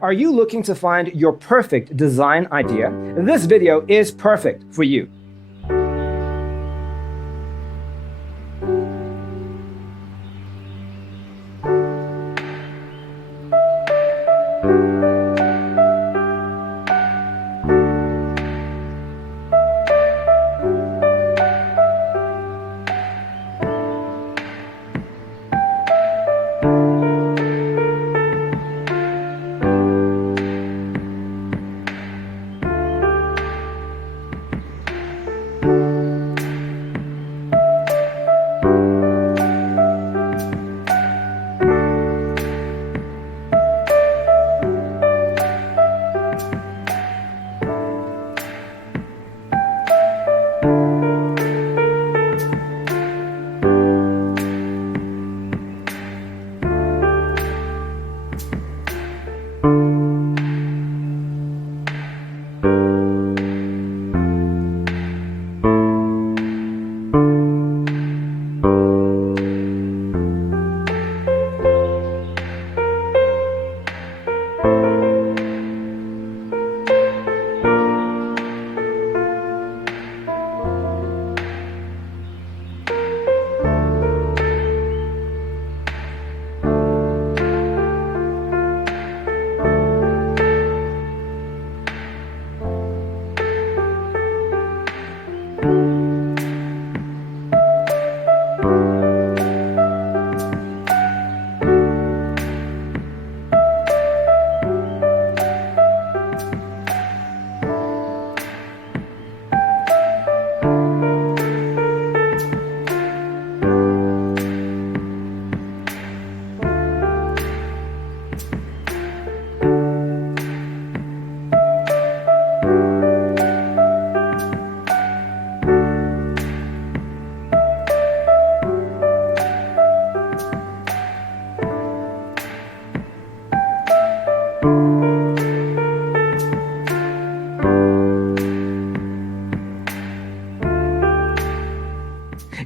Are you looking to find your perfect design idea? This video is perfect for you.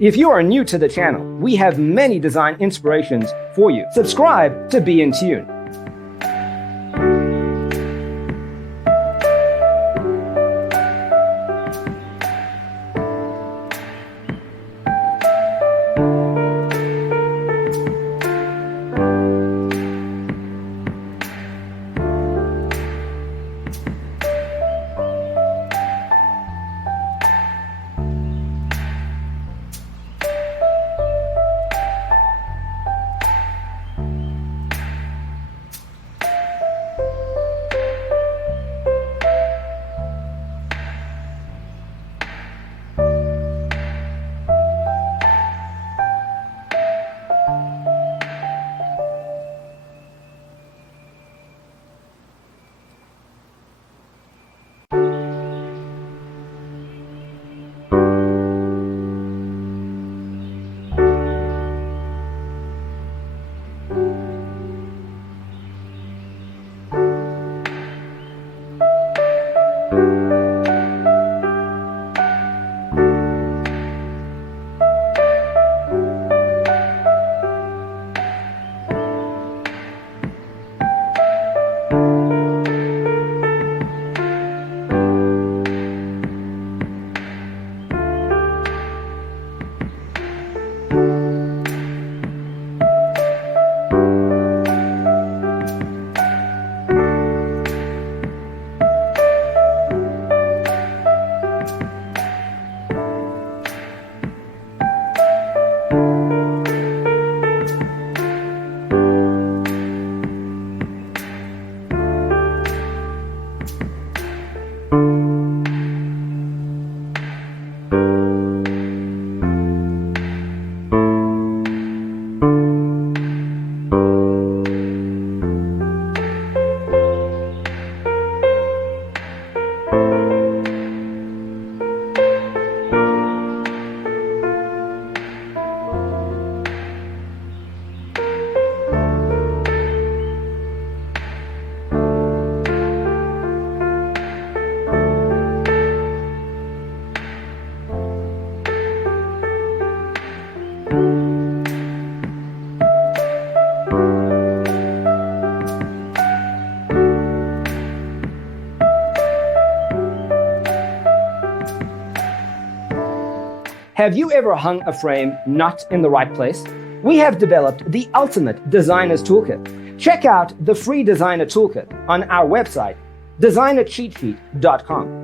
If you are new to the channel, we have many design inspirations for you. Subscribe to be in tune. Have you ever hung a frame not in the right place? We have developed the ultimate designer's toolkit. Check out the free designer toolkit on our website, designercheatsheet.com.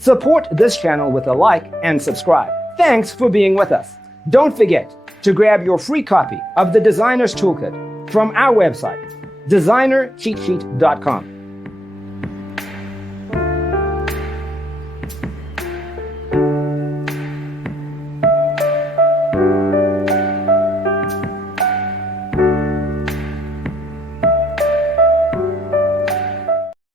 Support this channel with a like and subscribe. Thanks for being with us. Don't forget to grab your free copy of the Designer's Toolkit from our website, designercheatsheet.com.